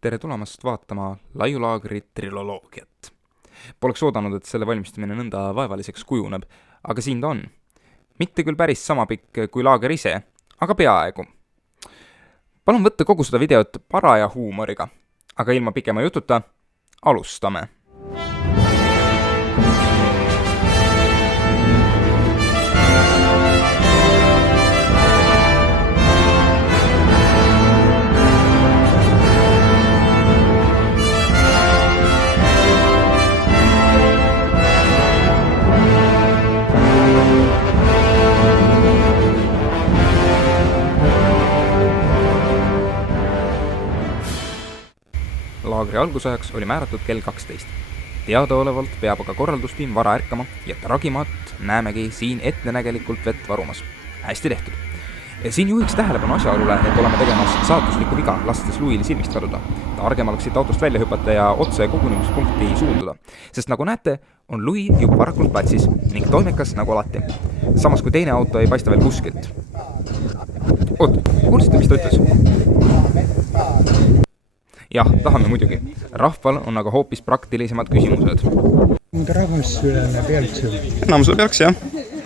Tere tulemast vaatama Laiulaagri triloloogiat. Poleks oodanud, et selle valmistamine nõnda vaevaliseks kujuneb, aga siin ta on. Mitte küll päris sama pikk kui laager ise, aga peaaegu. Palun võtta kogu seda videot paraja huumoriga, aga ilma pikema jututa, alustame. Laagri algusajaks oli määratud kell 12. Teadaolevalt peab aga korraldustiim vara ärkama ja tragimat näemegi siin ettenägelikult vett varumas. Hästi tehtud. Siin juhiks tähelepanu asjaolule, et oleme tegemas saatuslikku viga, lastes Louis'l silmist kaduda. Targem oleks siit autost välja hüpata ja otse kogunemispunkti suunduda. Sest nagu näete, on Louis juba varakult platsis ning toimekas nagu alati. Samas kui teine auto ei paista veel kuskilt. Oot, kuulsite, mis ta ütles? Jah, tahame muidugi. Rahval on aga hoopis praktilisemad küsimused. Muda rahvas ülene pealtsi. Enamusele peaks, jah.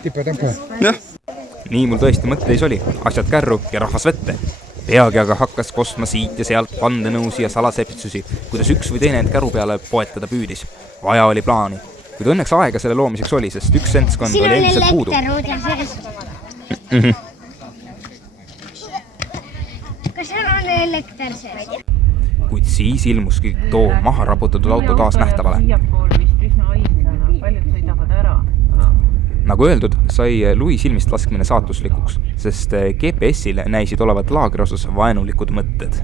Tipa-tapa. Jah. Nii mul tõesti mõtteis oli. Asjad kärru ja rahvas vette. Peagi aga hakkas kostma siit ja sealt vandenõusi ja salasepitsusi, kuidas üks või teine end käru peale poetada püüdis. Vaja oli plaani. Kuid õnneks aega selle loomiseks oli, sest üks sentskond oli endiselt puudu. Kas seal on elekter sees? Kuid siis ilmuski too maha raputatud auto taas nähtavale. Nagu öeldud, sai Louis silmist laskmine saatuslikuks, sest GPS-il näisid olevat laagri osas vaenulikud mõtted.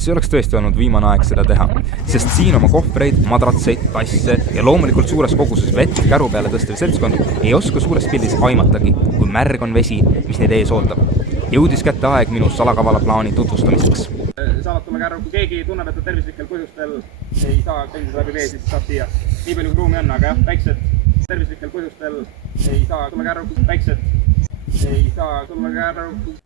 See oleks tõesti olnud viimane aeg seda teha, sest siin oma kohvreid, madratseid, tasse ja loomulikult suures koguses vett käru peale tõstev seltskond ei oska suures pildis aimatagi, kui märg on vesi, mis neid ees ootab. Jõudis kätte aeg minu salakavala plaani tutvustamiseks. Saavad tulla kärru, kui keegi tunneb, et tervislikel põhjustel ei saa kõndida läbi vee, siis saab siia. Nii palju ruumi on, aga jah, väiksed tervislikel põhjustel ei saa tulla kärru, väiksed ei saa tulla kärru.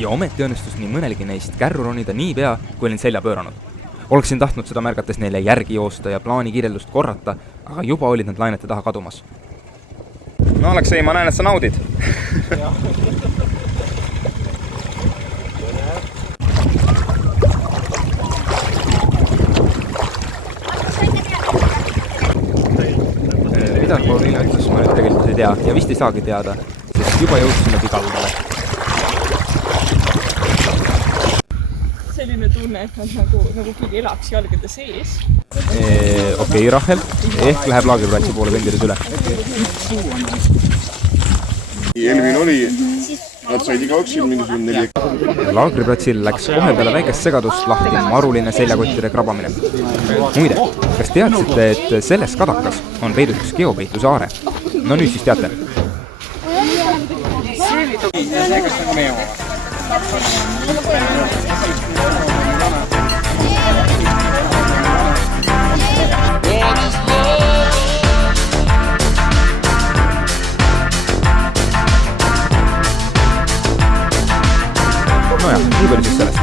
Ja ometi õnnestus nii mõnelgi neist kärru ronida nii pea, kui olin selja pööranud. Oleksin tahtnud seda märgates neile järgi joosta ja plaani kirjeldust korrata, aga juba olid nad lainete taha kadumas. No Aleksei, ma näen, et sa naudid. Mida Paulina ütles, ma nüüd tegelikult ei tea ja vist ei saagi teada, sest juba jõudsimegi kaldale. Selline tunne, et nad nagu keegi elaks jalgade sees. Okei, Rahel, ehk läheb laagriplatsi poole kõndides üle. Elvin oli, nad said igaüks siin mingisugune 4. Laagriplatsil läks kohe peale väikest segadust lahti maruline seljakottide krabamine. Muide, kas teadsite, et selles kadakas on peidus üks geopeitluse aare? No nüüd siis teate. Nojah, nii palju siis sellest.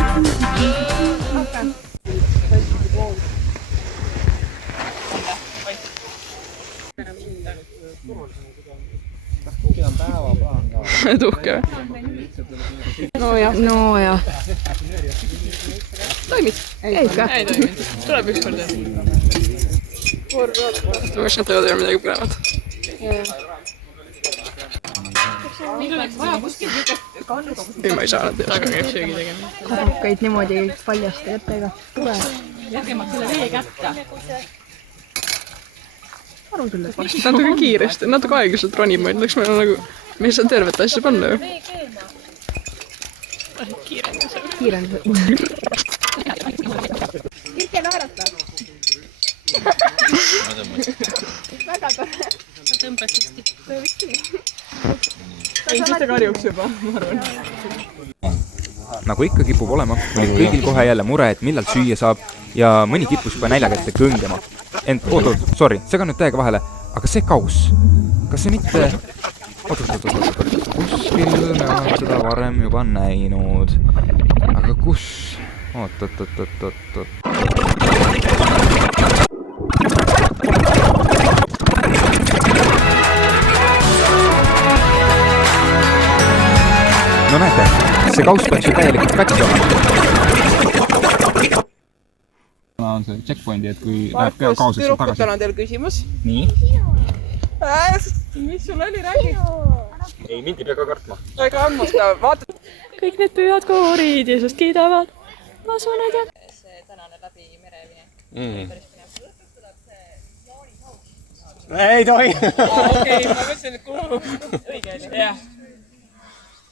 Tuhke või? No jah. Toimis? Ei ka. Ei toimis. Tuleb üks kord. Ma kas nad teevad midagi põnevat. Ei, ma ei saa nad teha. Karukaid niimoodi paljaste jättega. Jägemad selle vee kätte. Aru sulle. Natuke kiiresti, natuke aeglaselt ronib, ma ütleks, meil on nagu, me ei saa tervet asja panna ju. Kiirendus. Kirke naerata. Väga tore. Ma tõmbad siis tippu. Ei, siis ta karjuks juba, ma arvan. Nagu ikka kipub olema, oli kõigil kohe jälle mure, et millal süüa saab ja mõni kippus juba näljakätte kõngema. Ent, sorry, sega nüüd täiega vahele, aga see kauss, kas see mitte kuskil me oleme seda varem juba näinud. Aga kus? Oot. No näete, see kauss peaks ju täielikult väkki olema. On see checkpointi, et kui läheb kaosesse tagasi. Tüdrukutel on teil küsimus. Nii? Mis sul oli, räägi? Ei, mind ei pea ka kartma. Väga ammustav, vaata. Kõik need pühad koorid Jeesust kiidavad. Lasu neid ja... See tänane läbi merevine. Ei tohi! Okei, ma mõtlesin, et kuhu. Õige, jah.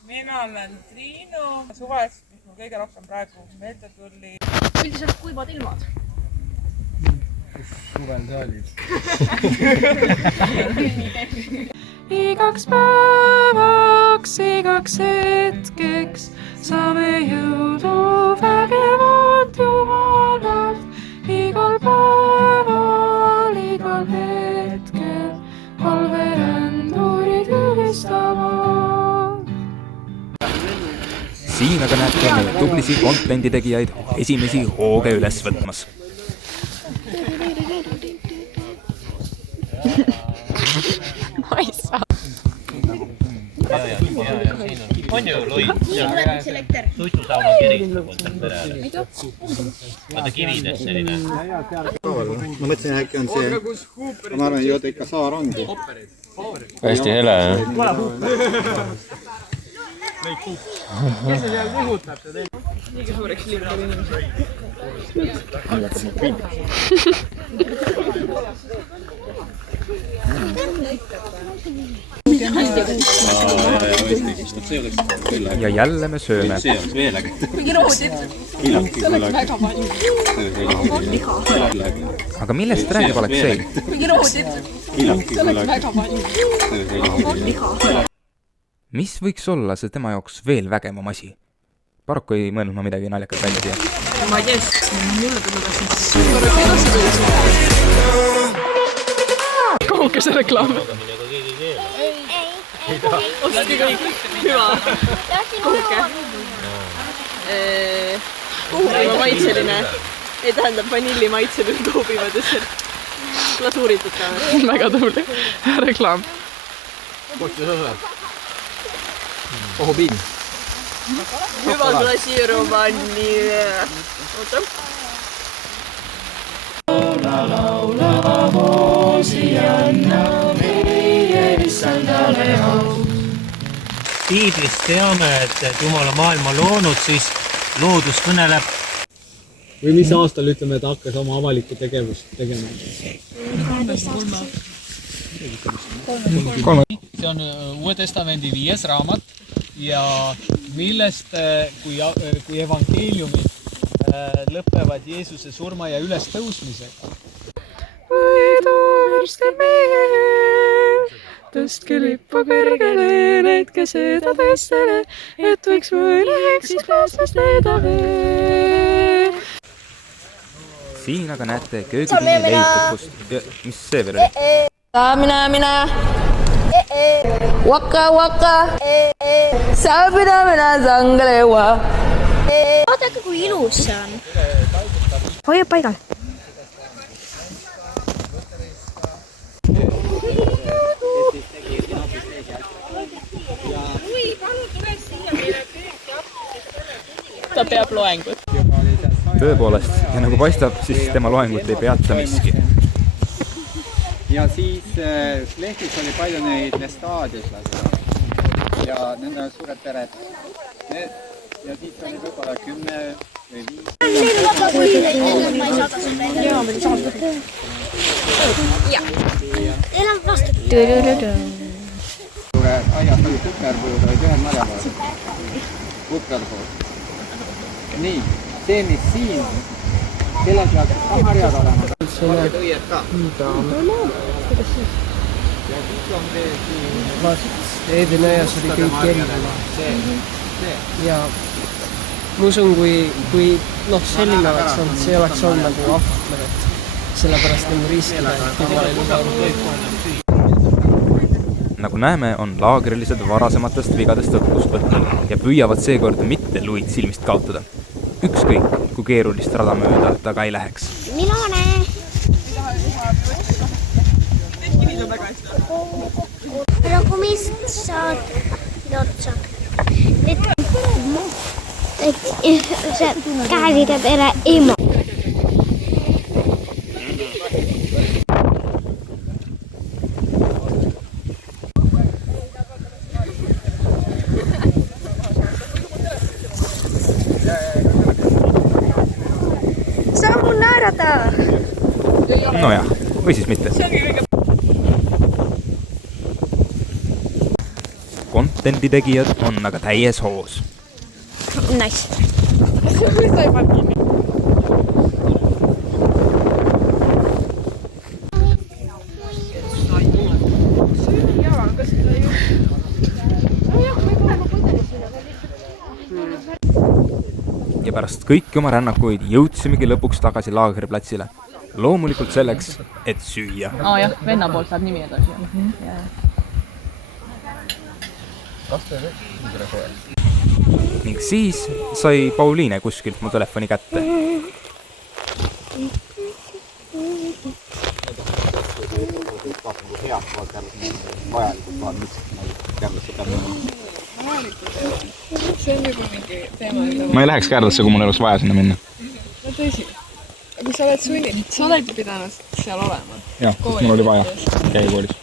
Mina olen Triinu. Suvest, mis mul kõige rohkem praegu meelde tuli. Üldiselt kuivad ilmad. Suvel see oli. Igaks päevaks, igaks hetkeks saame jõudu vägevat Jumalalt. Igal päeval, igal hetkel palverändurid ülistavad. Siin aga näete meie tublisi contentitegijaid esimesi hooge üles võtmas. Ma ei saa. On ju Loid suitsusauna kirik kontsentreerida. Vaata kivides selline. Ma mõtlesin, äkki on see, ma arvan, jood ikka saar ongi. Hästi hele, jah? Kes see seal puhutab? Liiga suureks liibrab inimesed. Ja jälle me sööme. Mingi roodid. See oleks väga palju. Aga millest räägib Aleksei? Mingi roodid. See oleks väga palju. Mis võiks olla see tema jaoks veel vägevam asi? Paraku ei mõelnud ma midagi naljakat välja siia. Ma ei tea, mulle tundub, et siin korraks edasi tulisi. Kuhuke see reklaam? Ostki kõik. Hüva. Kuhuke. Kuhuke maitseline. Ei tähendab vanilli maitseline kuhupiima dessert. Glasuuritud ka. Väga tubli. Reklaam. Kohtus osa. Ohupiim. Hüva glasiiru vanille. Oota. Laulava Hoosianna meie issandale au. Piiblist teame, et Jumal on maailma loonud, siis loodus kõneleb. Või mis aastal ütleme, et hakkas oma avalikku tegevust tegema? See on Uue Testamendi 5. raamat ja millest, kui evangeeliumid lõpevad Jeesuse surma ja ülestõusmisega. Võiduvärske meel, tõstke lippu kõrgele, näitke seda teistele, et võiks mõneks siis klaaslas leida veel. Siin aga näete köögitiimi lehitukust. Mis see veel oli? Mina. Waka. Mina zangalewa. Vaadake, kui ilus see on. Hoia paigal. Ta peab loengut. Tõepoolest, ja nagu paistab, siis tema loengut ei peata miski. Ja siis Lehtris oli palju neid lestaadiuslasi ja nende on suured pered. Ja siis oli võib-olla 10 või 5. Teil on vastu. Aias oli kukerpuud, olid ühed marjapood. Kukerpuud. Nii, see mis siin on, selles peaks ka marjad olema. See on õied ka. Kuidas siis? Ja siis on veel siin... Eeden ajas oli kõik erinevad. Ja ma usun, kui selline oleks olnud, see oleks olnud nagu ahvatlevat. Sellepärast nagu riskida, et jumal ei lubanud. nagu näeme, on laagrilised varasematest vigadest õppust võtnud ja püüavad seekord mitte luid silmist kaotada. Ükskõik, kui keerulist rada mööda ta ka ei läheks. Milone! Aga kui mist saad otsa? Se kävität erä imo. Saa mun naerata! Nojah, või siis mitte. Contenti tegijad on aga täies hoos. Nice. Ja pärast kõiki oma rännakuid jõudsimegi lõpuks tagasi laagriplatsile. Loomulikult selleks, et süüa. Jah, venna poolt saab nimi edasi. Ning siis sai Pauliine kuskilt mu telefoni kätte. Ma ei läheks Kärdlasse, kui mul ei oleks vaja sinna minna. No tõsi. Aga sa oled sunnitud. Sa oled pidanud seal olema. Jah, mul oli vaja käia koolis.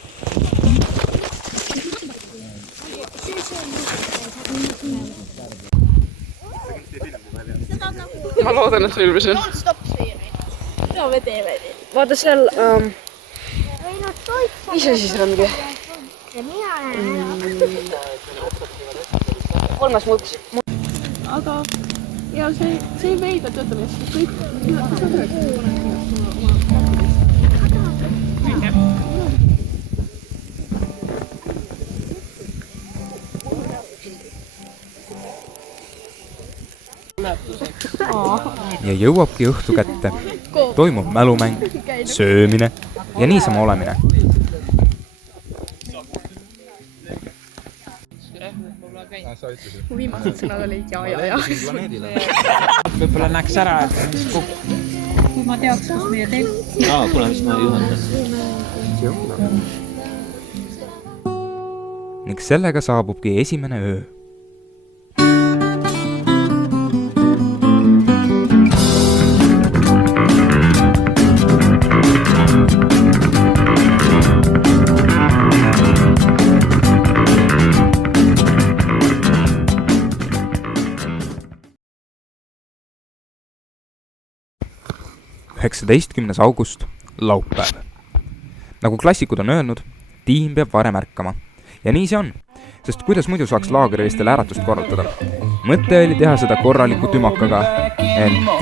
Ma loodan, et filmisin. No me teeme. Vaata seal... Mis on siis range? Kolmas muutus. Aga... Ja see ei veida töötamist. Kõik... Ja jõuabki õhtu kätte. Toimub mälumäng, söömine ja niisama olemine. Mu viimased sõnad olid ja. Võib-olla näeks ära, et mis kukk. Kui ma teaks, kus meie teeb. Kuule, mis ma juhendan. Ning sellega saabubki esimene öö. August, laupäev. Nagu klassikud on öelnud, tiim peab varem ärkama. Ja nii see on, sest kuidas muidu saaks laagrilistele äratust korraldada. Mõte oli teha seda korraliku tümakaga, ent...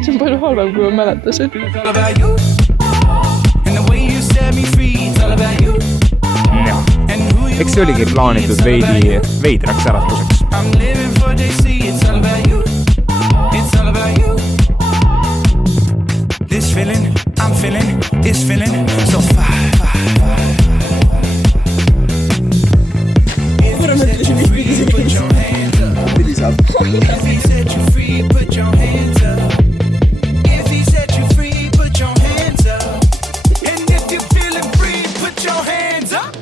See on palju halvem, kui ma mäletasin. Jah, eks see oligi plaanitud veidraks äratuseks. This feeling, I'm feeling, it's feeling so fine. If he set you free, put your hands up. If he set you free, put your hands up. And if you're feeling free, put your hands up.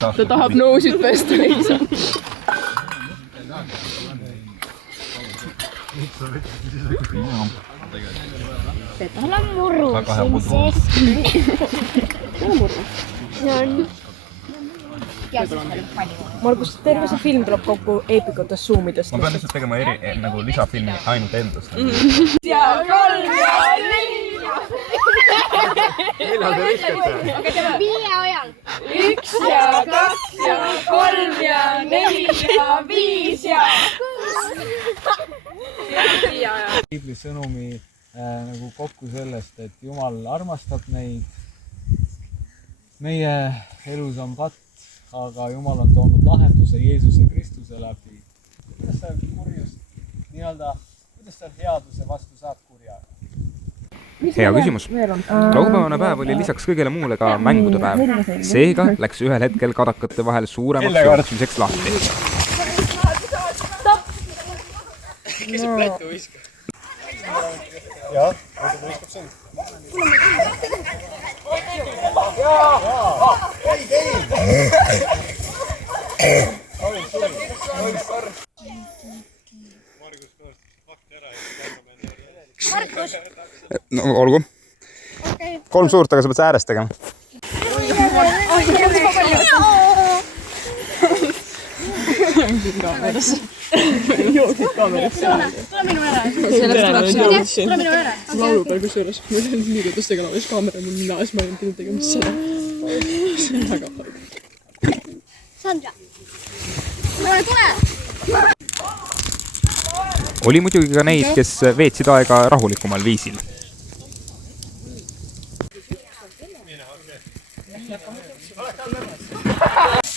Ta tahab nõusid pesta Liisa. Tal on murru siin sees. See on... Margus, terve see film tuleb kokku eepikutest suumidest. Ma pean lihtsalt tegema nagu lisafilmi ainult endast. Ja kolm ja neli. millal te viskate? Viie ajal. 1 ja 2 ja 3 ja 4 ja 5 ja 6. Piibli sõnumi nagu kokku sellest, et Jumal armastab neid. Meie elus on patt, aga Jumal on toonud lahenduse Jeesuse Kristuse läbi. Kuidas see kurjus nii-öelda, kuidas see headuse vastu saab kurja? Hea küsimus. Laupäevane päev oli lisaks kõigele muule ka mängude päev. Seega läks ühel hetkel kadakate vahel suuremaks jooksmiseks lahti. Küsib plätu viska. Jah, muidugi viskab sind. Markus. No olgu. 3 suurt, aga sa pead sa äärest tegema. Jooksid kaamerasse. Tule minu ära. Tule minu ära. Laulupäev kusjuures. Mul oli liigutustega laulus kaamera mul näes, ma ei pidanud tegema seda. See on väga haig. Sandra. Tule. Oli muidugi ka neid, kes veetsid aega rahulikumal viisil.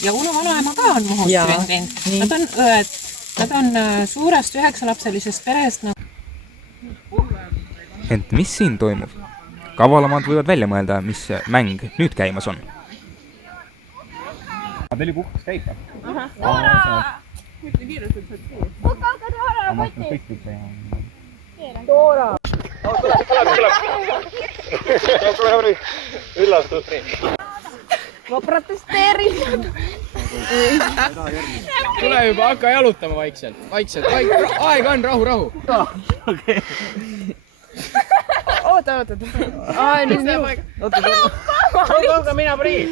Ja Uno vanaema ka on muhutreid teinud. Nad on õed. Nad on suurest 9-lapselisest perest. Ent mis siin toimub? Kavalamad võivad välja mõelda, mis mäng nüüd käimas on. Teil ju puhkus käib ka? Mitte kiirelt, et saad siia. Aga Ma mõtlen kõik kõik teha. Toora! Tule, üllatus. Ma protesteerin! Tule juba, hakka jalutama vaikselt. Aega on, rahu. Okei. Oota. Ai, nüüd see paika. Oota, mina prii.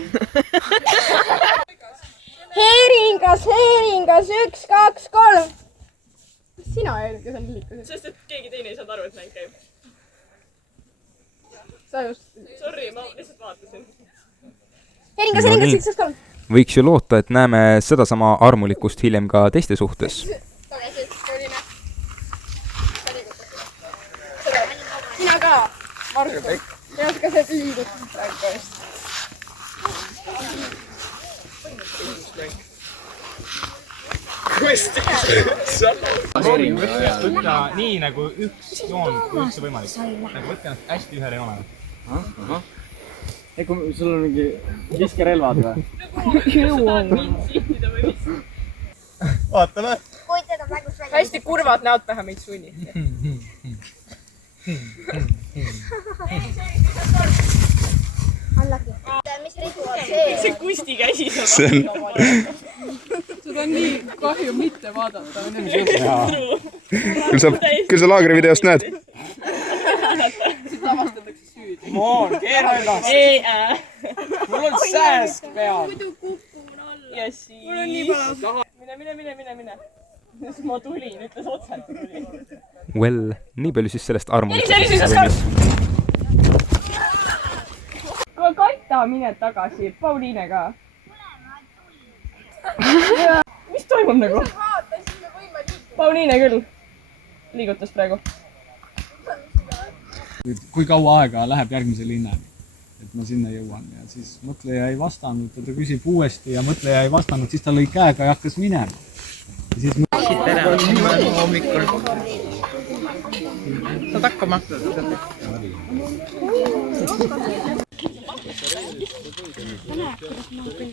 Heeringas, 1, 2, 3. Sina Heeringas on liikusid. Sest et keegi teine ei saanud aru, et mäng käib. Sa just... Sorry, ma lihtsalt vaatasin. Heeringas, 1, 2, 3. Võiks ju loota, et näeme sedasama armulikkust hiljem ka teiste suhtes. Sina ka, Markus. Sina ka see liigutud praegu eest. Proovi võtta nii nagu üks joon, kui üldse võimalik. Nagu võtke ennast hästi ühele joonele. Kui sul on mingi viskerelvad või? Vaatame. Hästi kurvad näod pähe meid sunni. Mis rituaal see? See Kusti käsi saab. Seda on nii kahju mitte vaadata. Küll sa laagri videost näed? Siit avastatakse süüdi. Moon, keerata. Mul on sääsk peal. Muidu kukun alla. Ja siis... Mul on nii palav. Mine. Ma tulin, ütles otse, et tulin. Well, nii palju siis sellest armulikkusest. Kaita, mine tagasi. Pauliine ka. Mis toimub nagu? Pauliine küll liigutas praegu. Kui kaua aega läheb järgmise linnani, et ma sinna jõuan ja siis mõtleja ei vastanud ja ta küsib uuesti ja mõtleja ei vastanud, siis ta lõi käega ja hakkas minema. Ja siis tere hommikul. Saad hakkama?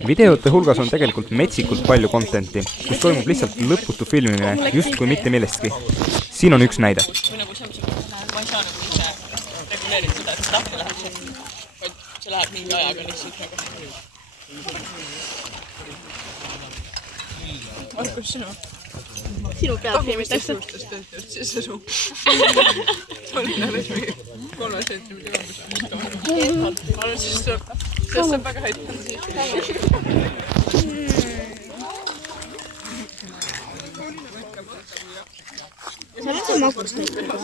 Videote hulgas on tegelikult metsikult palju contenti, kus toimub lihtsalt lõputu filmimine, justkui mitte millestki. Siin on üks näide. Või nagu see, ma ei saa nagu ise reguleerida seda, et see tahke läheb see, vaid see läheb mingi ajaga lihtsalt nagu. Markus, sinu? Sinu peal filmitakse. See suu. Tolline võis mingi 3 sentimeetri kõrgus. Ma arvan, sest saab väga häid. Sa oled see magusleib juba?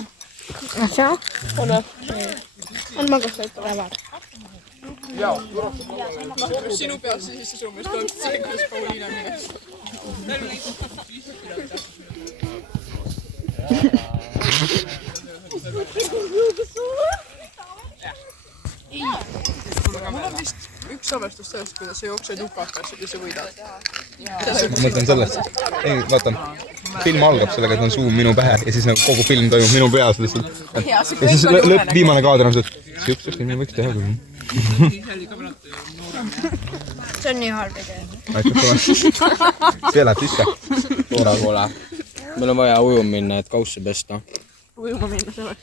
Sa? On magusleib tulevad. Sinu peas sisse suumis tuleb see, kuidas Pauliina mineks. Mul on vist üks salvestus sellest, kuidas sa jooksed ukakas ja sa võidad. Ma mõtlen sellest. Ei, vaatan. Film algab sellega, et on suum minu pähe ja siis nagu kogu film toimub minu peas lihtsalt. Ja siis viimane kaader on see, et siukse filmi võiks teha küll. See on nii halb idee. Aitäh sulle. See läheb sisse. Poole. Meil on vaja ujuma minna, et kausse pesta. Ujuma minna selle.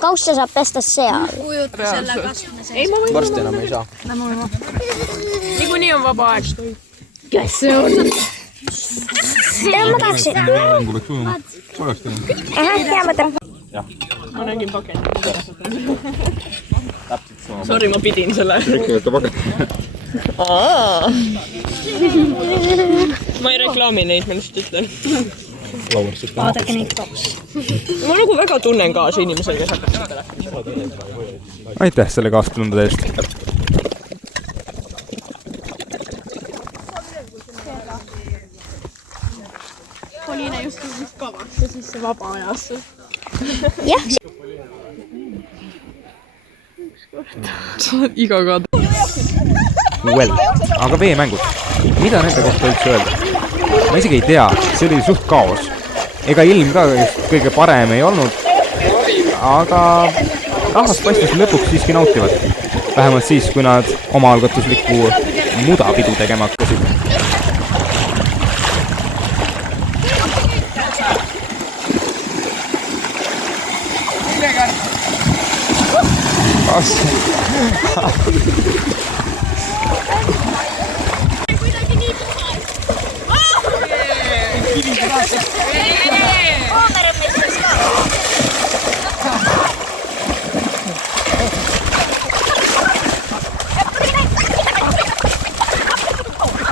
Kausse saab pesta seal. Ujuta selle kastme sees. Varsti enam ei saa. Niikuinii on vaba aeg. Kes see on? Seda ma tahaksin. Mängu läks ujuma. Soojast enam. Hea mõte. Ma nägin pakendit. Sorry, ma pidin selle. Rikkuvad ka pakendit. Ma ei reklaami neid, ma lihtsalt ütlen. Vaadake neid kaus. Ma nagu väga tunnen kaasa inimesele, kes hakkab seda telefoni. Aitäh selle kaastundade eest. Poliina just jõudis kavasse sisse vaba ajasse. Jah. Sa oled iga kaad. Well, aga veemängud. Mida nende kohta üldse öelda? Ma isegi ei tea, see oli suht kaos. Ega ilm ka just kõige parem ei olnud. Aga rahvas paistis lõpuks siiski nautivad. Vähemalt siis, kui nad omaalgatuslikku mudapidu tegema hakkasid.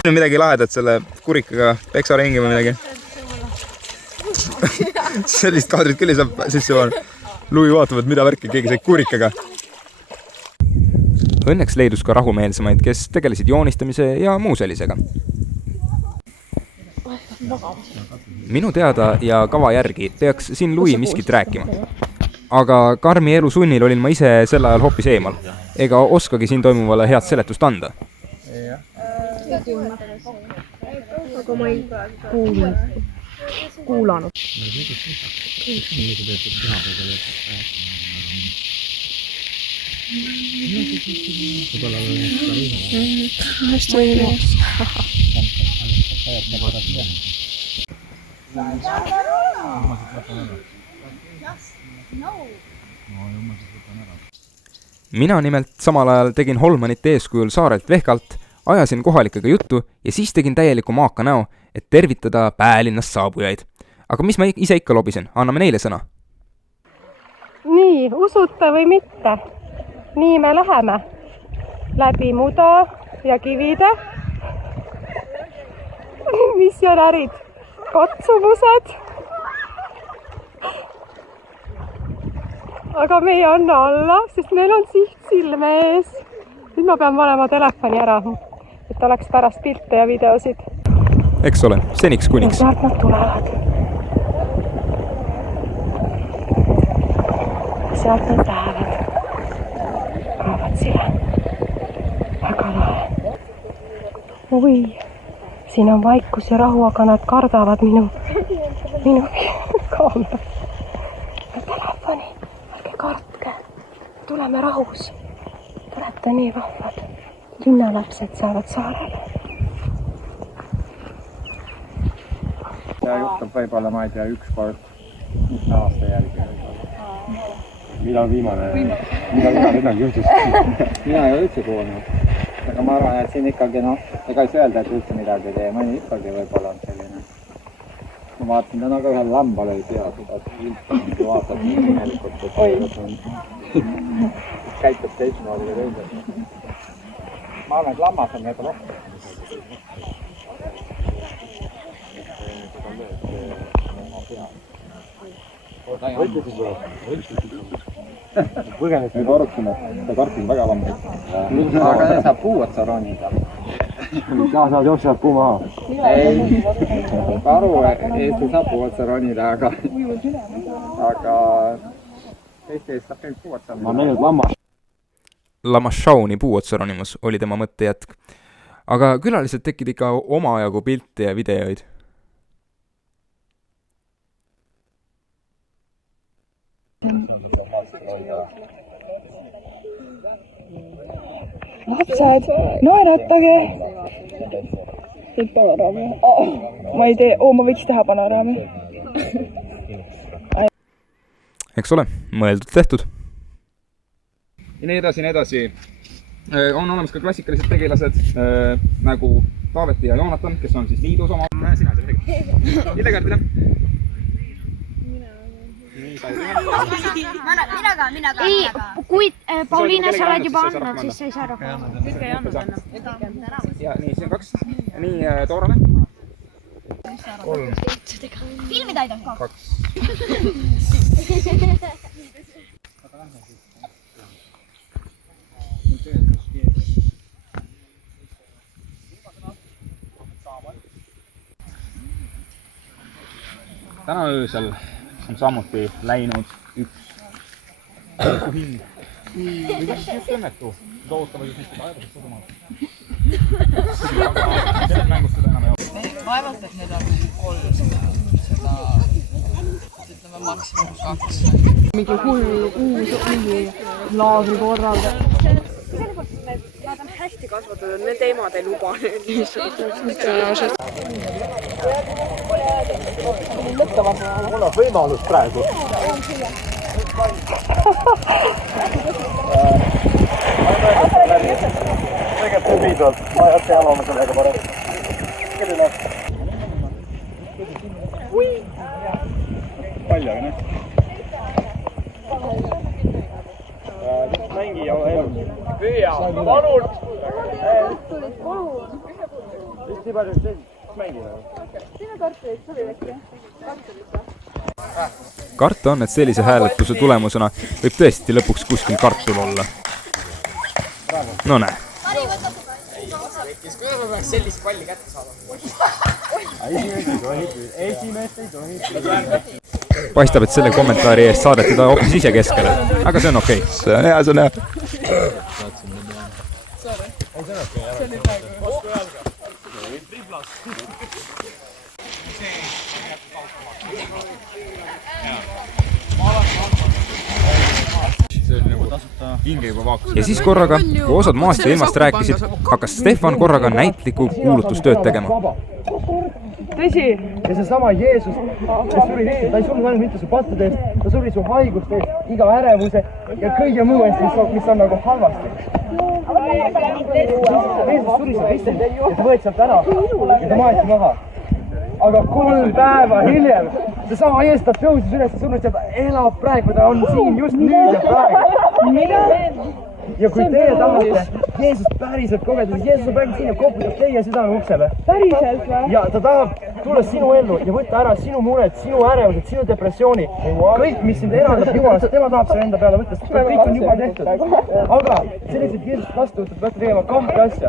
Midagi lahedat selle kurikaga peksa ringi või midagi. Sellist kaadrit küll ei saab sisse vaadata. Louis vaatavad, mida värki keegi sai kurikaga. Õnneks leidus ka rahumeelsemaid, kes tegelesid joonistamise ja muu sellisega. Minu teada ja kava järgi peaks siin Louis miskit rääkima. Aga karmi elu sunnil olin ma ise sel ajal hoopis eemal. Ega oskagi siin toimuvale head seletust anda. Aga ma ei kuulanud. Mina nimelt samal ajal tegin Holmanite eeskujul saarelt Vehkalt, ajasin kohalikega juttu ja siis tegin täieliku maaka näo, et tervitada Päälinnast saabujaid. Aga mis ma ise ikka lobisen, anname neile sõna. Nii, usuta või mitte? Nii me läheme. Läbi muda ja kivide. Missionärid, katsumused. Aga me ei anna alla, sest meil on siht silme ees. Nüüd ma pean panema telefoni ära, et oleks pärast pilte ja videosid. Eks ole, seniks kuniks. Sealt nad tulevad. Sealt nad lähevad. Kaavad sile. Väga lahe. Oi, siin on vaikus ja rahu, aga nad kardavad minu kaamera. Telefoni, ärge kartke. Tuleme rahus. Te olete nii vahvad. Linnalapsed saavad saarele. See juhtub võib-olla, ma ei tea, üks kord mitme aasta järgi. Millal viimane midagi juhtus? Mina ei ole üldse kuulnud. Aga ma arvan, et siin ikkagi ega ei öelda, et üldse midagi ei tee. Mõni ikkagi võib-olla on selline. Ma vaatan, täna ka ühel lambal oli sea, seda ilmselt vaatad nii tegelikult, et käitub teistmoodi ja teised. Ma arvan, et lammas on need rohkem. Võttis Me juba arutasime, ta kartil väga lambeid. Aga ne saab puu otsa ronida. Saad jooksevad puu maha. Ei, karu Eesti saab puu otsa ronida, aga Eesti saab kõik puu otsa. Ma näinud lammas. Lamashauni puu otsa ronimus oli tema mõttejätk. Aga külalised tekid ikka omajagu pilte ja videoid. Lapsed, naeratage! Teed panoraami. Ma ei tee, ma võiks teha panoraami. Eks ole, mõeldud tehtud. Ja nii edasi. On olemas ka klassikalised tegelased nagu Taaveti ja Joonatan, kes on siis liidus oma... Sina seal tegid. Ille-Kärdile. Mina ka. Ei, kui Pauliina sa oled juba andnud, siis sa ei saa rohkem. Kõik ei andnud enne. Ja nii, siin on 2. Nii, Toorale. 3. Filmida ei tohi ka. 2. Täna öösel on samuti läinud üks hind. Või just õnnetu. Seda ootavad just niisugune aevaselt kodumaad. Aga sellest mängust seda enam ei ole. Vaevalt, et need on 3 seda, ütleme maksimum 2. Mingi hull uus mingi laagri korralda. Nad on hästi kasvatatud, need emad ei luba nüüd lihtsalt. Mul on võimalus praegu. Tegelikult on piisavalt. Ma ei hakka jalama sellega parem. Kedele? Palju, aga näed? Mängi ja elu. Püüa, palun! Vist nii palju, et mängi nagu. Siin on kartulit, suvi äkki. Karta on, et sellise hääletuse tulemusena võib tõesti lõpuks kuskil kartul olla. No näe. Kuidas ma peaks sellist palli kätte saada? Esimest ei tohi. Paistab, et selle kommentaari eest saadeti ta hoopis ise keskele. Aga see on okei. See on hea, see on hea. Ja siis korraga, kui osad maast ja ilmast rääkisid, hakkas Stefan korraga näitliku kuulutustööd tegema. Tõsi! Ja see sama Jeesus, kes suri ristil, ta ei surnud ainult mitte su pattade eest, ta suri su haiguste eest, iga ärevuse ja kõige muu eest, mis on nagu halvasti. Jeesus suri su ristil ja ta võeti sealt ära ja ta maeti maha. Aga 3 päeva hiljem, see sama Jeesus, ta tõusis üles ja surnud, ta elab praegu, ta on siin just nüüd ja praegu. Ja kui teie tahate Jeesust päriselt kogeda, siis Jeesus on praegu siin ja koputab teie südame uksele. Päriselt või? Ja ta tahab tulla sinu ellu ja võtta ära sinu mured, sinu ärevused, sinu depressiooni. Kõik, mis sind eraldab Jumalast, tema tahab selle enda peale võtta, sest kõik on juba tehtud. Aga selleks, et Jeesust vastu võtta, peate tegema 2 asja.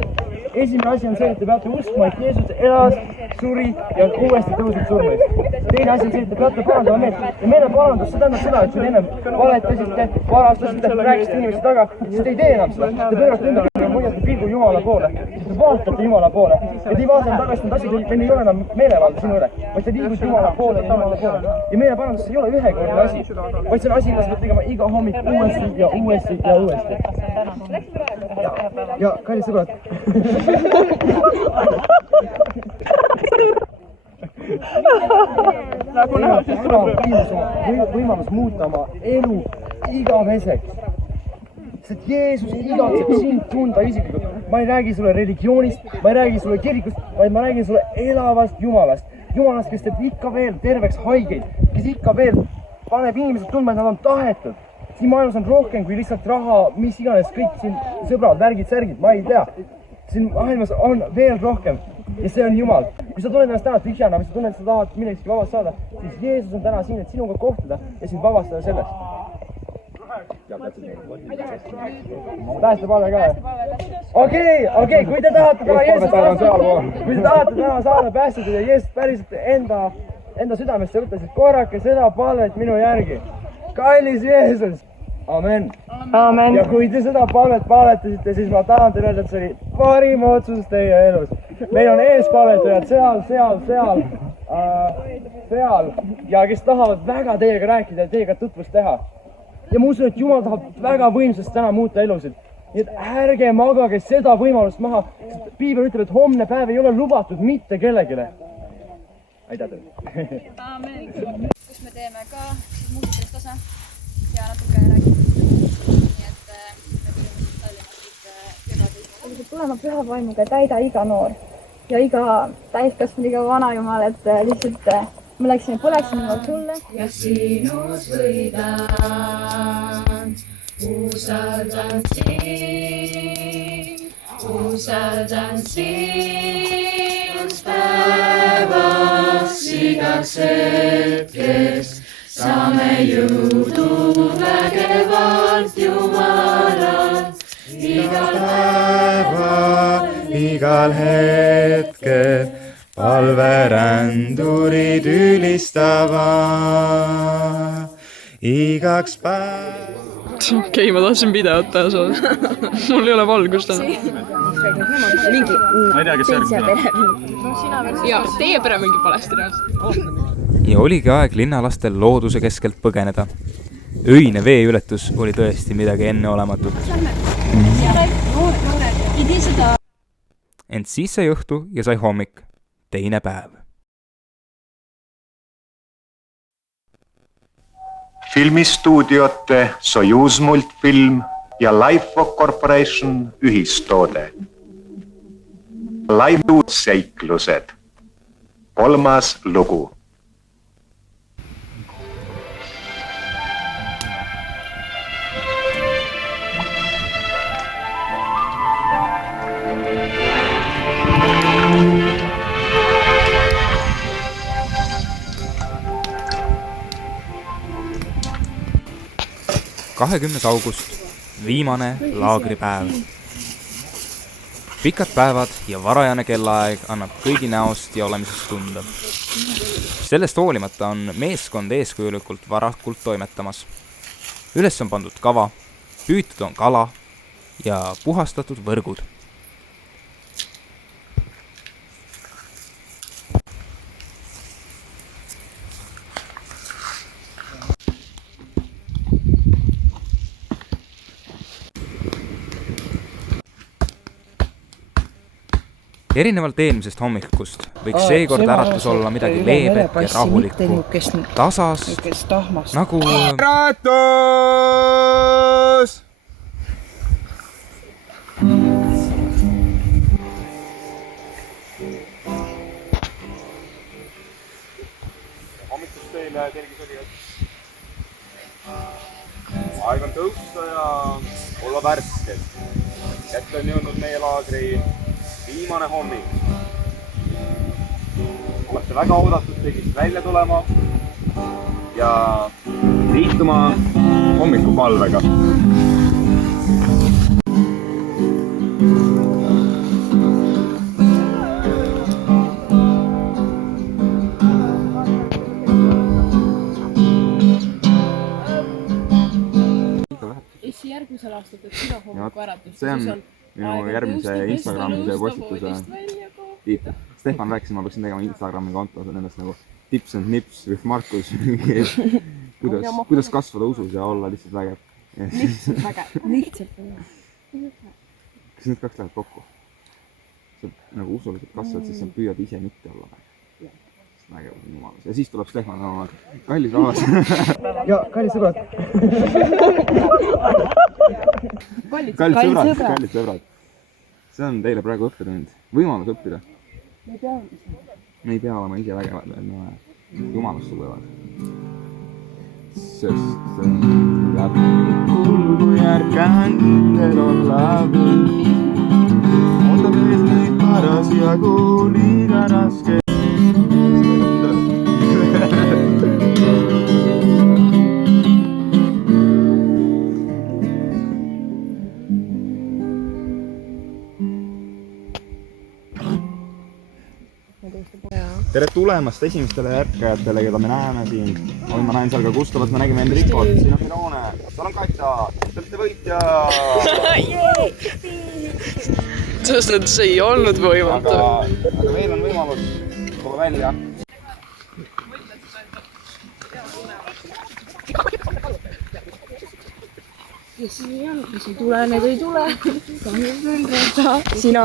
Esimene asi on see, et te peate uskuma, et Jeesus elas, suri ja uuesti tõusid surnuist. Teine asi on see, et te peate parandama meelt. Ja meele parandus, see tähendab seda, et kui te enne valetasite, varastasite, rääkisite inimesi taga, siis te ei tee enam seda. Te pöörate ümber ja hoiate pilgu Jumala poole. Te vaatate Jumala poole. Ja te ei vaata tagasi need asjad, meil ei ole enam meelevalda sinu üle. Vaid te liigud Jumala poole ja Jumala poole. Ja meeleparandus ei ole ühekordne asi. Vaid see on asi, mida sa pead tegema iga hommik uuesti ja uuesti ja uuesti. Ja kallis sõbrad. Võimalus muuta oma elu igaveseks. Sest Jeesus igatseb sind tunda isiklikult. Ma ei räägi sulle religioonist, ma ei räägi sulle kirikust, vaid ma räägin sulle elavast Jumalast. Jumalast, kes teeb ikka veel terveks haigeid, kes ikka veel paneb inimesed tundma, et nad on tahetud. Siin maailmas on rohkem kui lihtsalt raha, mis iganes, kõik siin sõbrad, värgid, särgid, ma ei tea. Siin maailmas on veel rohkem ja see on Jumal. Kui sa tunned ennast täna tühjana või sa tunned, et sa tahad millestki vabast saada, siis Jeesus on täna siin, et sinuga kohtuda ja sind vabastada sellest. Päästepalve ka või? Okei, kui te tahate täna saada päästetud ja Jeesus päriselt enda südamesse võtta, siis korrake seda palvet minu järgi. Kallis Jeesus! Amen. Ja kui te seda palvet palvetasite, siis ma tahan teile öelda, et see oli parim otsus teie elus. Meil on ees palvetajad seal ja kes tahavad väga teiega rääkida ja teiega tutvust teha. Ja ma usun, et Jumal tahab väga võimsast täna muuta elusid. Nii et ärge magage seda võimalust maha. Piibel ütleb, et homne päev ei ole lubatud mitte kellegile. Aitäh teile. Amen. Kus me teeme ka muusikalist osa ja natuke räägime. Nii et me tulime Tallinnast tulema püha vaimuga, täida iga noor ja iga täiskasvanud, iga vana jumal, et lihtsalt me läksime, põleksime sulle. Ja sinus võidan, usaldan sinus päevas igaks hetkes. Saame jõudu vägevalt Jumalalt igal päeval, igal hetkel palverändurid ülistavad igaks päev. Okei, ma tahtsin videot teha seal. Mul ei ole valgust täna. Mingi ma ei tea, kes järgmine. Ja, teie pere mingi palesti reaalselt. Ja oligi aeg linnalastel looduse keskelt põgeneda. Öine veeületus oli tõesti midagi enneolematut. Ent siis sai õhtu ja sai hommik. Teine päev. Filmistuudiote Sojuz multfilm ja Lifewalk Corporation ühistoode. Live seiklused. 3. lugu. August, viimane laagripäev. Pikad päevad ja varajane kellaaeg annab kõigi näost ja olemisest tunda. Sellest hoolimata on meeskond eeskujulikult varakult toimetamas. Üles on pandud kava, püütud on kala ja puhastatud võrgud. Erinevalt eelmisest hommikust võiks seekord äratus olla midagi leebet ja rahulikku, tasas, nagu... Äratus! Hommikust teile telgisolijad. Aeg on tõusta ja olla värsked. Kätte on jõudnud meie laagri viimane hommik. Olete väga oodatud tegist välja tulema ja liituma hommikupalvega. Eesti järgmisel aastal teeb sina hommiku äratus. See on minu järgmise Instagramise postituse tiitel. Stefan rääkis, ma peaksin tegema Instagrami konto nendest nagu tips and nips with Markus. Kuidas kasvada usus ja olla lihtsalt vägev. Lihtsalt vägev. Lihtsalt vägev. Kas need kaks lähevad kokku? Sa nagu usuliselt kasvad, siis sa püüad ise mitte olla vägev. Vägev on jumalus. Ja siis tuleb Stefan oma kallis rahvas. Ja kallis sõbrad. Kallid sõbrad. See on teile praegu õppetund. Võimalus õppida. Me ei pea olema ise vägevad, et me jumalust sulevad. Sest läb kulgu järkäntel on läbi. Oota tees neid paras ja kuulida raske. tulemast esimestele järkajatele, keda me näeme siin. Oi, ma näen seal ka Gustavat, me nägime Enrikot, siin on Milone, seal on Katja, te olete võitja! Sest et see ei olnud võimatu. Aga veel on võimalus tulla välja. Kes nii on, kes ei tule, need ei tule. Kahjuks on reda. Sina.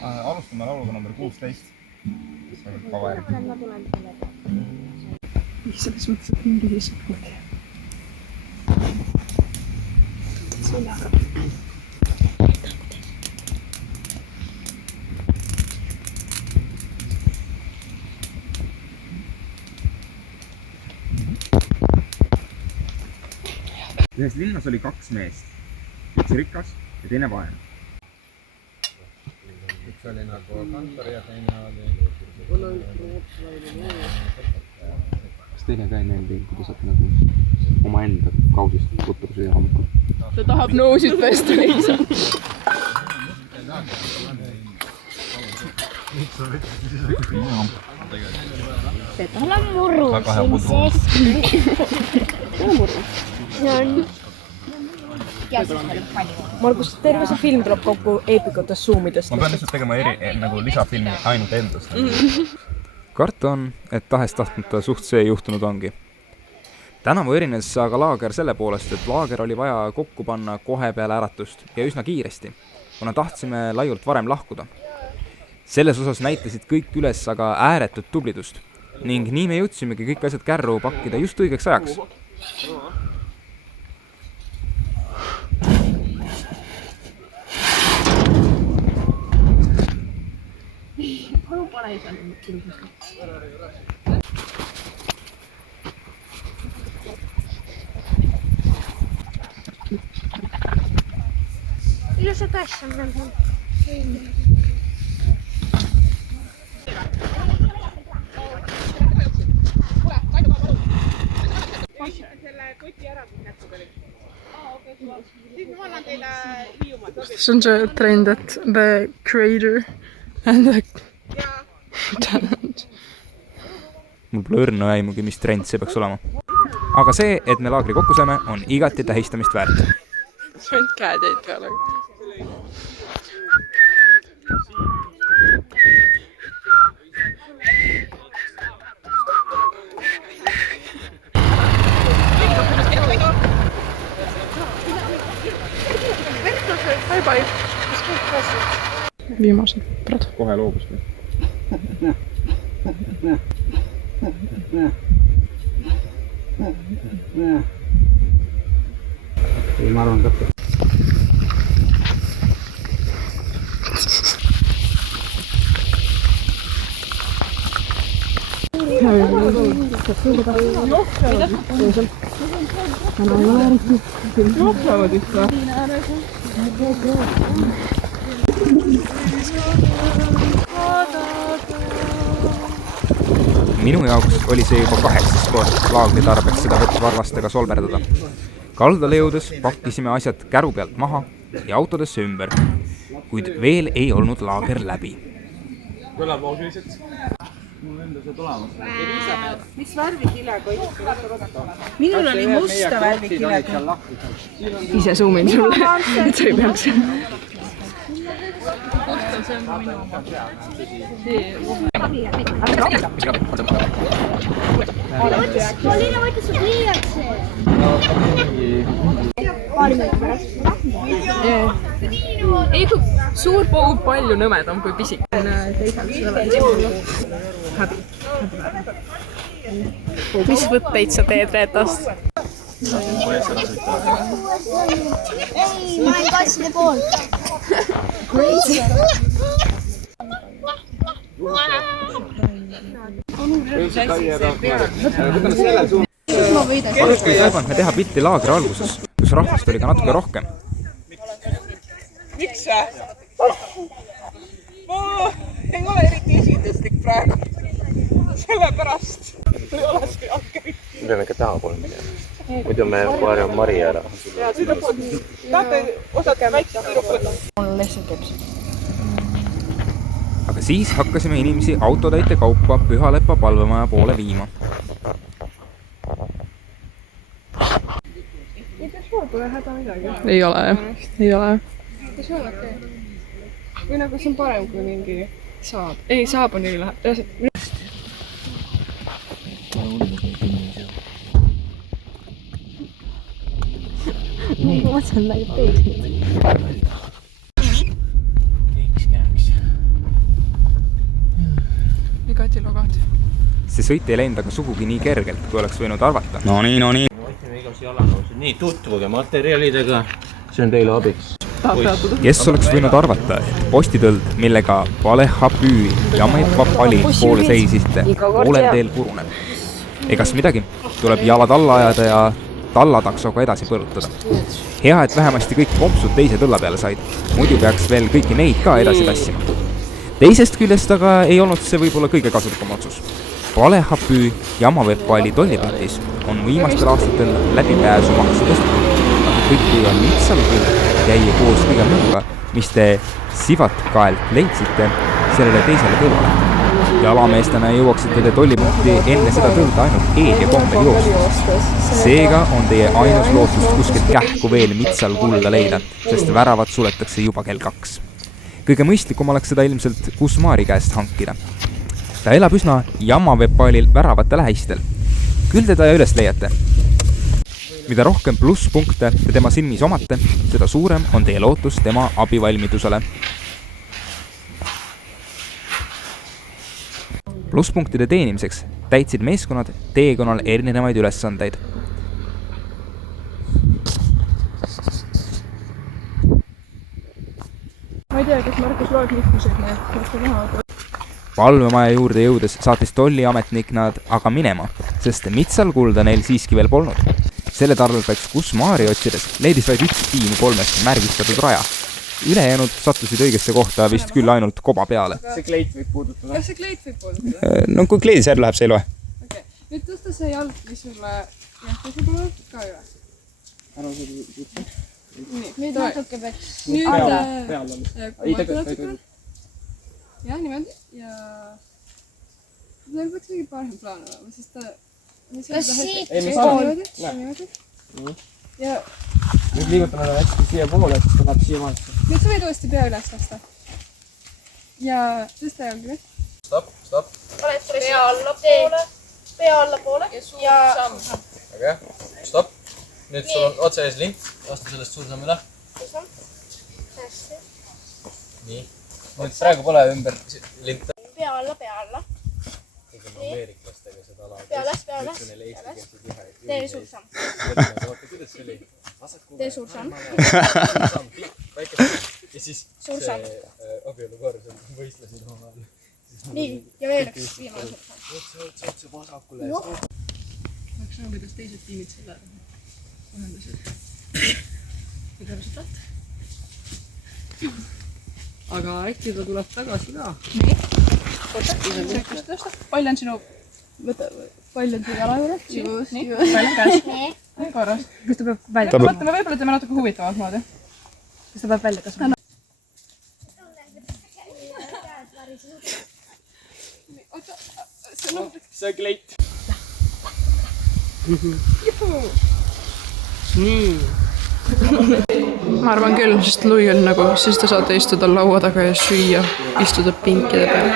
Alustame lauluga number 16. See on cover. Selles mõttes, et mingi lihtsalt koodi. Sellega. Ühes linnas oli 2 meest. Üks rikas ja teine vaene. Üks oli nagu kantor ja teine oli... Kas teile ka ei meeldi, kui te saate nagu oma enda kausist tuttavuse ja hommikul? Ta tahab nõusid pesta lihtsalt. Tal on murru siin sees. See on... Margus, terve see film tuleb kokku eepikutest suumidest. Ma pean lihtsalt tegema nagu lisafilmi ainult endast. Karta on, et tahes-tahtmata suht see juhtunud ongi. Tänavu erines aga laager selle poolest, et laager oli vaja kokku panna kohe peale äratust ja üsna kiiresti, kuna tahtsime laiult varem lahkuda. Selles osas näitasid kõik üles aga ääretut tublidust ning nii me jõudsimegi kõik asjad kärru pakkida just õigeks ajaks. Palun pane ise ilusasti. Ilusat asja on veel. See on see trend, et the creator and the talent. Mul pole õrna aimugi, mis trend see peaks olema. Aga see, et me laagri kokku saame, on igati tähistamist väärt. See on käed jäid peale. Bye-bye. Viimased võprad. Kohe loobus või? Ma arvan ka. Johklevad ikka. Minu jaoks oli see juba 8. kord laagri tarbeks seda vett varvastega solberdada. Kaldale jõudes pakkisime asjad käru pealt maha ja autodesse ümber, kuid veel ei olnud laager läbi. Kõlab loogiliselt. Mul enda see tulemas. Mis värvi kilekott? Minul oli musta värvi kilekott. Ise suumin sulle, et sa ei peaks. Kohta, see on ka minu oma. Pauliina võttis su pliiatsi. Paari minuti pärast. Ei, kui suur poog palju nõmedam kui pisik. Teisel selle häbi. Mis võtteid sa teed Reetast? Ei, ma olen kasside poolt. Crazy. Algus ei taibanud me teha pilti laagri alguses, kus rahvast oli ka natuke rohkem. Miks sa? Ma ei ole eriti esinduslik praegu. Sellepärast ei oleski algeri. Me peame ikka tahapoole minema. Muidu me varjame Mari ära. Ja seda tahate osata väikse tüdrukut. Mul lihtsalt keps. aga siis hakkasime inimesi autotäite kaupa Pühalepa palvemaja poole viima. ei peaks pole häda midagi. Ei ole jah, ei ole. See on okei. Või nagu see on parem kui mingi saab. Ei, saab on üle. Ma mõtlen nagu peeglit. Igati logad. See sõit ei läinud aga sugugi nii kergelt, kui oleks võinud arvata. No nii. Võtsime igast jalanõusid. Nii, tutvuge materjalidega. See on teile abiks. Kes oleks võinud arvata, et postitõld, millega Palehapüü ja Maipapali poole seisiste, poolel teel puruneb. Egas midagi, tuleb jalad alla ajada ja tallataksoga edasi põrutada. Hea, et vähemasti kõik kompsud teise tõlla peale said, muidu peaks veel kõiki neid ka edasi tassima. Teisest küljest aga ei olnud see võib-olla kõige kasulikum otsus. Palehapüü ja Maipapali tollipunktis on viimastel aastatel läbipääsu maksudest, aga kõik kui on lihtsalt käia koos kõige muuga, mis te Sivatkaelt leidsite sellele teisele tõllale. Jalameestena jõuaksite te tollipunkti enne seda tõlda ainult eed ja kombel joostes. Seega on teie ainus lootust kuskilt kähku veel Mitsal kulda leida, sest väravad suletakse juba kell 2. Kõige mõistlikum oleks seda ilmselt Kusmaari käest hankida. Ta elab üsna Jamavepalil väravate lähistel. Küll teda üles leiate. Mida rohkem plusspunkte te tema silmis omate, seda suurem on teie lootus tema abivalmidusele. Plusspunktide teenimiseks täitsid meeskonnad teekonnal erinevaid ülesandeid. Ma ei tea, kas Markus loeb mitmuseid need. Palvemaja juurde jõudes saatis tolliametnik nad aga minema, sest Mitsal kulda neil siiski veel polnud. Selle tarbeks Kusmaari otsides leidis vaid üks tiim 3 märgistatud raja. Ülejäänud sattusid õigesse kohta vist küll ainult koba peale. See kleit võib puudutada. Kas see kleit võib puudutada? No kui kleidisärg läheb, see ei loe. Okei. Nüüd tõsta see jalg, mis sulle jähtas võib-olla ka üles. Ära see puuduta. Nüüd natuke peaks. Nüüd kumata natuke. Jah, niimoodi. Ja meil peaks mingi parem plaan olema, sest ta... Kas siit? Ei, me saame. Ja nüüd liigutame hästi siia poole, siis ta läheb siia maalt. nüüd sa võid uuesti pea üles lasta. Ja tõsta jalgi nüüd. Stopp. Oled pea allapoole. Pea allapoole. Ja suur samm. Väga hea. Stopp. Nüüd sul on otse ees lint. Astu sellest suur samm üle. Suur samm. Hästi. Nii. Nüüd praegu pole ümber linta. Pea alla. Ameeriklastega seda ala. Pealas. Tee suur samm. Kuidas see oli? Tee suur samm. Ja siis suur samm. Abielukoor võistlesid omavahel. Nii, ja veel üks viimane suur samm. Otse vasakule. Oleks näha, kuidas teised tiimid selle vahendasid. Mida resultaat? Aga äkki ta tuleb tagasi ka. Nii. Pall on sinu... Pall on sinu jala juures. Nii. Pall on käes. Nii. Korras. Kas ta peab välja? Mõtleme, võib-olla teeme natuke huvitavalt moodi. Kas ta peab välja kasvama? See kleit. Ma arvan küll, sest Lui on nagu, siis te saate istuda laua taga ja süüa, istuda pinkide peal.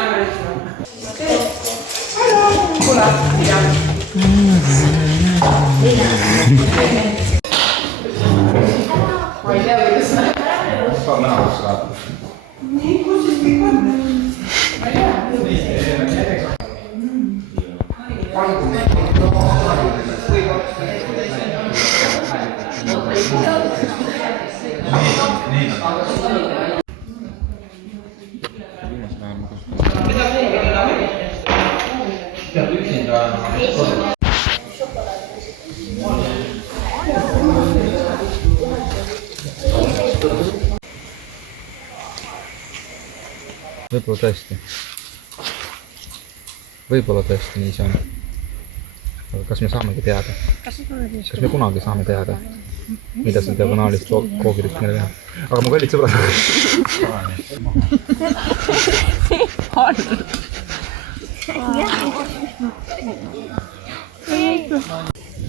Võib-olla tõesti nii see on. Aga kas me saamegi teada? Kas me kunagi saame teada? mida sa diagonaalist koogidest meile teha. Aga mu kallid sõbrad.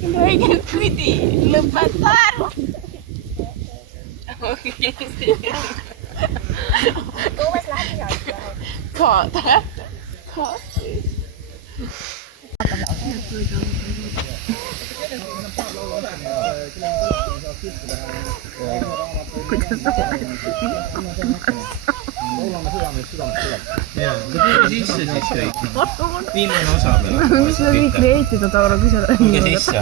Õigel pidi, lõpeta ära. Tuues läheb jalga. Kaada. Kuidas sa sisse siis kõik. Viimane osa peal. Mis me kõik reetida taura, kui sa Tulge sisse.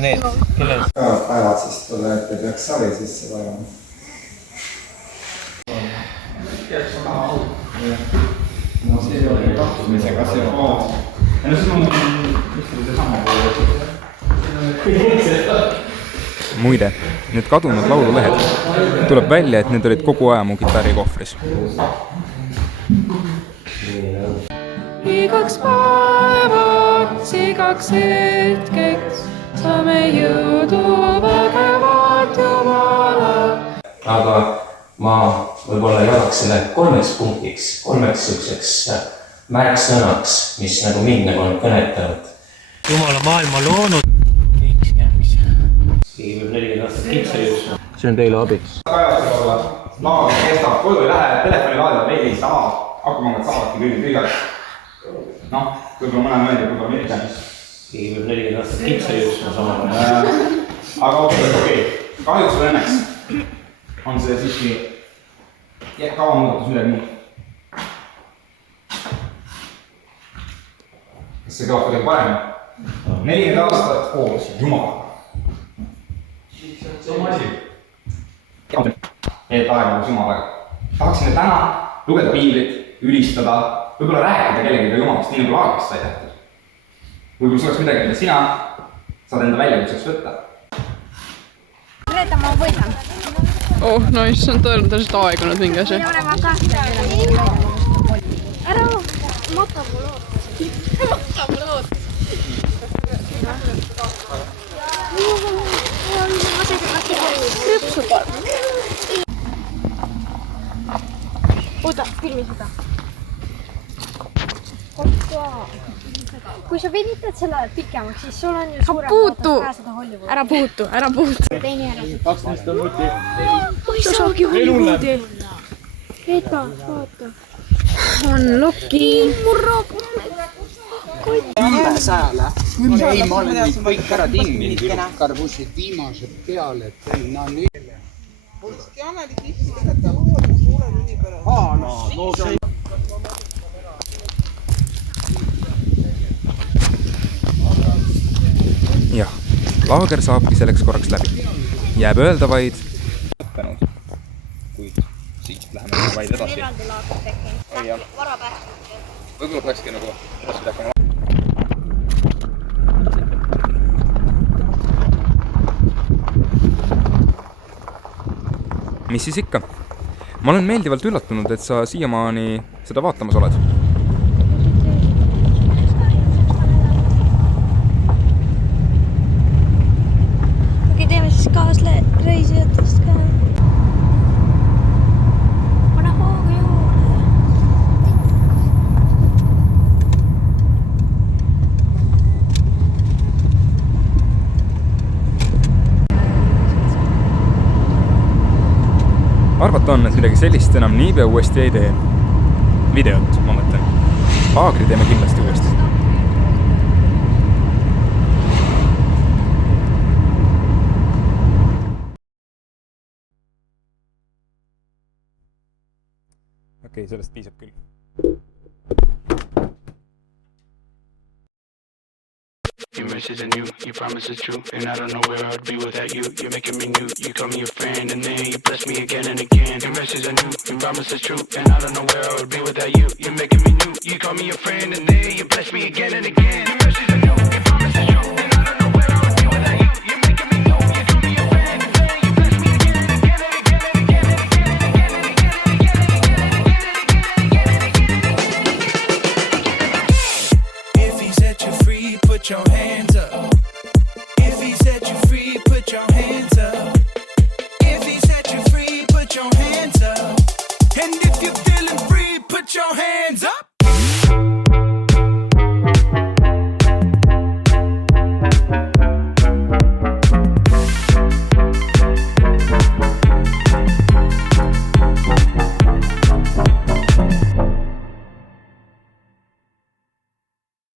Need, kellel? Päevad siis tulla, et ei peaks sari sisse vajama. No see ei ole kahtumisega seotud. Ja no siis ma mõtlen sama poole. Muide, need kadunud laululehed tuleb välja, et need olid kogu aja mu kitarrikohvris. Igaks päevaks, igaks hetkeks saame jõudu vägevat Jumala. Aga ma võib-olla jagaks selle 3 punktiks, 3 sükseks märksõnaks, mis nagu mind nagu on kõnetanud. Jumala maailma loonud. Keegi võib 40 aastat kitsa jõusma. See on teile abiks. Kajastab olla, laag kestab, koju ei lähe, telefoni laadida veidi sama, akkumangad samadki kõige tühjaks. Noh, võib-olla mõne meeldib, võib-olla mitte. Keegi võib 40 aastat kitsa jõusma samal. Aga okei, kahjuks või õnneks on see siiski kaua muudatus midagi muud. Kas see kõlab kuidagi parem? 40 aastat koos, Jumala. Sama asi. Et aega koos Jumalaga. Tahaksime täna lugeda piiblit, ülistada, võib-olla rääkida kellegagi Jumalast, nii nagu laagast sai tehtud. Võib-olla see oleks midagi, mida sina saad enda väljakutseks võtta. Greta, ma võidan. Oh, nice, see on tõenäoliselt aegunud mingi asi. Ei ole väga. Ära mata mu lootusi. Mata mu lootusi. Krüpsu palun. Oota, filmi seda. Kui sa venitad selle pikemaks, siis sul on ju suurem lootus pääseda Hollywoodi. Ära puutu. Teine ära. 12 minutit. Oi, saagi Hollywoodi. Greta, vaata. On Loki. Murro. Sääle. Ei, ma olen neid kõik ära timminud. Karbussid viimased peale, et no nii. Jah, laager saabki selleks korraks läbi. Jääb öelda vaid lõppenud, kuid siit läheme vaid edasi. Võib-olla peakski nagu edasi hakkama. Mis siis ikka? Ma olen meeldivalt üllatunud, et sa siiamaani seda vaatamas oled. Okei, teeme siis kaasreisijatest ka. Pane hooga juurde. Arvata on, et midagi sellist enam niipea uuesti ei tee. Videot, ma mõtlen. Aagri teeme kindlasti uuesti. Okei, sellest piisab küll. Your mercies are new, your promise is true, and I don't know where I'd be without you. You're making me new, you call me your friend, and then you bless me again and again. Your mercies are new, your promise is true, and I don't know where I would be without you. You're making me new, you call me your friend, and then you bless me again and again. Your mercies are new.